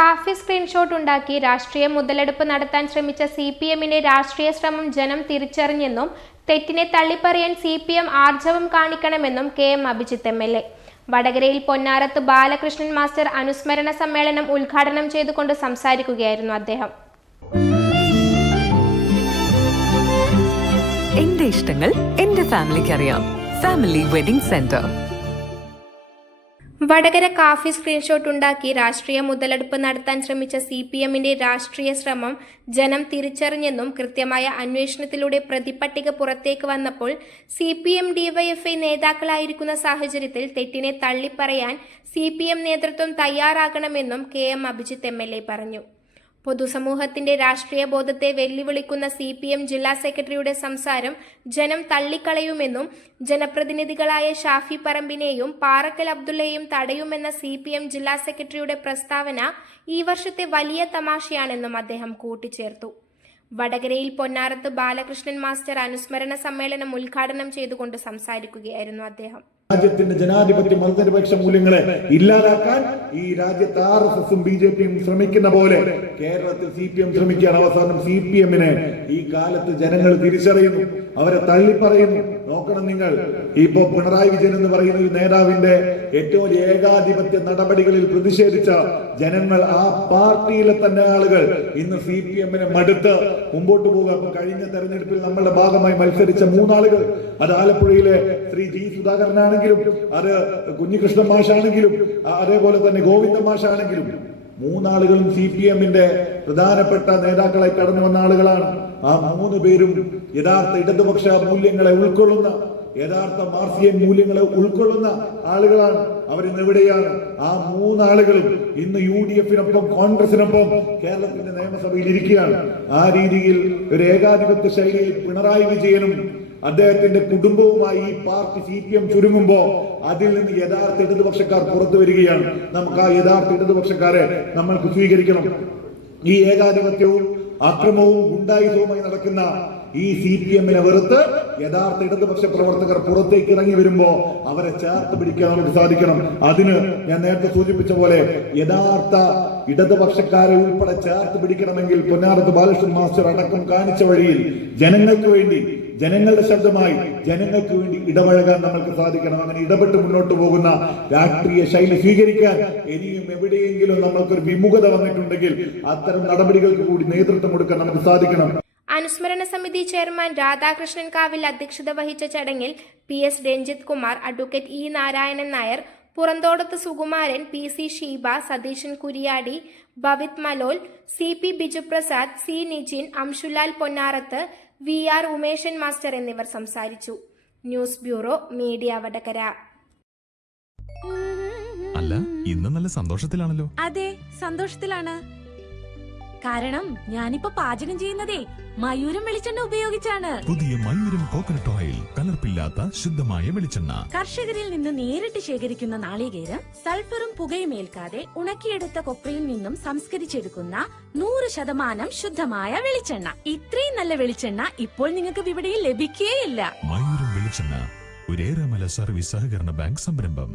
Kafi screenshot ഉണ്ടാക്കി രാഷ്ട്രീയ മുതലെടുപ്പ് നടത്താൻ ശ്രമിച്ച CPMന്റെ രാഷ്ട്രീയ ശ്രമം ജനം തിരിച്ചറിഞ്ഞെന്നും തെറ്റിനെ തള്ളിപ്പറയാൻ CPM ആർജവം കാണിക്കണമെന്നും KM അഭിജിത്ത് MLA. വടകരയിൽ പൊന്നാരത്ത് ബാലകൃഷ്ണൻ മാസ്റ്റർ അനുസ്മരണ സമ്മേളനം ഉദ്ഘാടനം ചെയ്തുകൊണ്ട് സംസാരിക്കുകയായിരുന്നു അദ്ദേഹം. എന്റെ ഇഷ്ടങ്ങൾ എന്റെ ഫാമിലിക്ക് അറിയാം. Family wedding centre. Vadakara Kafi screenshot ഉണ്ടാക്കി രാഷ്ട്രീയ മുതലെടുപ്പ് നടത്താൻ ശ്രമിച്ച CPMന്റെ രാഷ്ട്രീയ ശ്രമം ജനം തിരിച്ചറിഞ്ഞെന്നും കൃത്യമായ അന്വേഷണത്തിലൂടെ പ്രതിപട്ടിക പുറത്തേക്ക് വന്നപ്പോൾ CPM DYFI നേതാക്കളായിരിക്കുന്ന സാഹചര്യത്തിൽ തെറ്റിനെ തള്ളിപ്പറയാൻ CPM നേതൃത്വം തയ്യാറാകണമെന്നും KM അഭിജിത്ത് MLA പറഞ്ഞു. പൊതുസമൂഹത്തിന്റെ രാഷ്ട്രീയ ബോധത്തെ വെല്ലുവിളിക്കുന്ന CPM ജില്ലാ സെക്രട്ടറിയുടെ സംസാരം ജനം തള്ളിക്കളയുമെന്നും ജനപ്രതിനിധികളായ ഷാഫി പറമ്പിനെയും പാറക്കൽ അബ്ദുള്ളയെയും തടയുമെന്ന CPM ജില്ലാ സെക്രട്ടറിയുടെ പ്രസ്താവന ഈ വർഷത്തെ വലിയ തമാശയാണെന്നും അദ്ദേഹം കൂട്ടിച്ചേർത്തു. വടകരയിൽ പൊന്നാരത്ത് ബാലകൃഷ്ണൻ മാസ്റ്റർ അനുസ്മരണ സമ്മേളനം ഉദ്ഘാടനം ചെയ്തുകൊണ്ട് സംസാരിക്കുകയായിരുന്നു അദ്ദേഹം. രാജ്യത്തിന്റെ ജനാധിപത്യ മതനിരപേക്ഷ മൂല്യങ്ങളെ ഇല്ലാതാക്കാൻ ഈ രാജ്യത്ത് RSSും BJPയും ശ്രമിക്കുന്ന പോലെ കേരളത്തിൽ CPM ശ്രമിക്കുകയാണ്. അവസാനം CPMനെ ഈ കാലത്ത് ജനങ്ങൾ തിരിച്ചറിയുന്നു, അവരെ തള്ളിപ്പറയുന്നു. നോക്കണം നിങ്ങൾ, ഇപ്പോ പിണറായി വിജയൻ എന്ന് പറയുന്ന ഈ നേതാവിന്റെ ഏറ്റവും വലിയ ഏകാധിപത്യ നടപടികളിൽ പ്രതിഷേധിച്ച ജനങ്ങൾ, ആ പാർട്ടിയിലെ തന്നെ ആളുകൾ ഇന്ന് CPMനെ മടുത്ത് മുമ്പോട്ട് പോകുക. കഴിഞ്ഞ തെരഞ്ഞെടുപ്പിൽ നമ്മളുടെ ഭാഗമായി മത്സരിച്ച 3 ആളുകൾ, അത് ആലപ്പുഴയിലെ ശ്രീ G സുധാകരനാണ്, അത് കുഞ്ഞികൃഷ്ണൻ മാഷാണെങ്കിലും അതേപോലെ തന്നെ ഗോവിന്ദ മാഷാണെങ്കിലും 3 ആളുകളും CPMന്റെ പ്രധാനപ്പെട്ട നേതാക്കളായി കടന്നു വന്ന ആളുകളാണ്. ആ 3 പേരും യഥാർത്ഥ ഇടതുപക്ഷ മൂല്യങ്ങളെ ഉൾക്കൊള്ളുന്ന, യഥാർത്ഥ മാർക്സിയൻ മൂല്യങ്ങളെ ഉൾക്കൊള്ളുന്ന ആളുകളാണ്. അവരിന്ന് എവിടെയാണ്? ആ 3 ആളുകളും ഇന്ന് UDFനൊപ്പം കോൺഗ്രസിനൊപ്പം കേരളത്തിന്റെ നിയമസഭയിൽ ഇരിക്കുകയാണ്. ആ രീതിയിൽ ഒരു ഏകാധിപത്യ ശൈലിയിൽ പിണറായി വിജയനും അദ്ദേഹത്തിന്റെ കുടുംബവുമായി ഈ പാർട്ടി CPM ചുരുങ്ങുമ്പോ അതിൽ നിന്ന് യഥാർത്ഥ ഇടതുപക്ഷക്കാർ പുറത്തു വരികയാണ്. നമുക്ക് ആ യഥാർത്ഥ ഇടതുപക്ഷക്കാരെ നമ്മൾക്ക് സ്വീകരിക്കണം. ഈ ഏകാധിപത്യവും അക്രമവും ഗുണ്ടായുധവുമായി നടക്കുന്ന ഈ CPMനെ വെറുത്ത് യഥാർത്ഥ ഇടതുപക്ഷ പ്രവർത്തകർ പുറത്തേക്ക് ഇറങ്ങി വരുമ്പോ അവരെ ചേർത്ത് പിടിക്കാൻ നമുക്ക് സാധിക്കണം. അതിന് ഞാൻ നേരത്തെ സൂചിപ്പിച്ച പോലെ യഥാർത്ഥ ഇടതുപക്ഷക്കാരെ ഉൾപ്പെടെ ചേർത്ത് പിടിക്കണമെങ്കിൽ പൊന്നാരത്ത് ബാലകൃഷ്ണൻ മാസ്റ്റർ അടക്കം കാണിച്ച വഴിയിൽ ജനങ്ങൾക്ക് വേണ്ടി, ജനങ്ങളുടെ ശബ്ദമായി ജനങ്ങൾക്ക് വേണ്ടി ഇടപഴകാൻ നമ്മൾക്ക് സാധിക്കണം. അങ്ങനെ ഇടപെട്ട് മുന്നോട്ട് പോകുന്ന രാഷ്ട്രീയ ശൈലി സ്വീകരിക്കാൻ ഇനിയും എവിടെയെങ്കിലും നമ്മൾക്കൊരു വിമുഖത വന്നിട്ടുണ്ടെങ്കിൽ അത്തരം നടപടികൾക്ക് കൂടി നേതൃത്വം കൊടുക്കാൻ നമുക്ക് സാധിക്കണം. അനുസ്മരണ സമിതി ചെയർമാൻ രാധാകൃഷ്ണൻ കാവിൽ അധ്യക്ഷത വഹിച്ച ചടങ്ങിൽ PS Ranjith Kumar, advocate E Narayanan Nair, Puranthodath Sukumaran, PC Sheeba, Satheeshan Kuriyadi, Bhavith Malol, CP Bijuprasad, C Nijin, Amshulal Ponnarath, VR Umeshan master എന്നിവർ സംസാരിച്ചു. News bureau, media Vadakara. അല്ല, ഇന്ന് നല്ല സന്തോഷത്തിലാണല്ലോ. അതെ, സന്തോഷത്തിലാണ്. കാരണം ഞാനിപ്പോ പാചകം ചെയ്യുന്നതേ മയൂരം വെളിച്ചെണ്ണ ഉപയോഗിച്ചാണ്. പുതിയ മയൂരം കോക്കനട്ട് ഓയിൽ, കലർപ്പില്ലാത്ത ശുദ്ധമായ വെളിച്ചെണ്ണ. കർഷകരിൽ നിന്ന് നേരിട്ട് ശേഖരിക്കുന്ന നാളികേരം സൾഫറും പുകയും ഏൽക്കാതെ ഉണക്കിയെടുത്ത കൊപ്രയിൽ നിന്നും സംസ്കരിച്ചെടുക്കുന്ന 100% ശുദ്ധമായ വെളിച്ചെണ്ണ. ഇത്രയും നല്ല വെളിച്ചെണ്ണ ഇപ്പോൾ നിങ്ങൾക്ക് വിപണിയിൽ ലഭിക്കുകയില്ല. മയൂരം വെളിച്ചെണ്ണ, ഒരു ഏറെമല സർവീസ് സഹകരണ ബാങ്ക് സംരംഭം.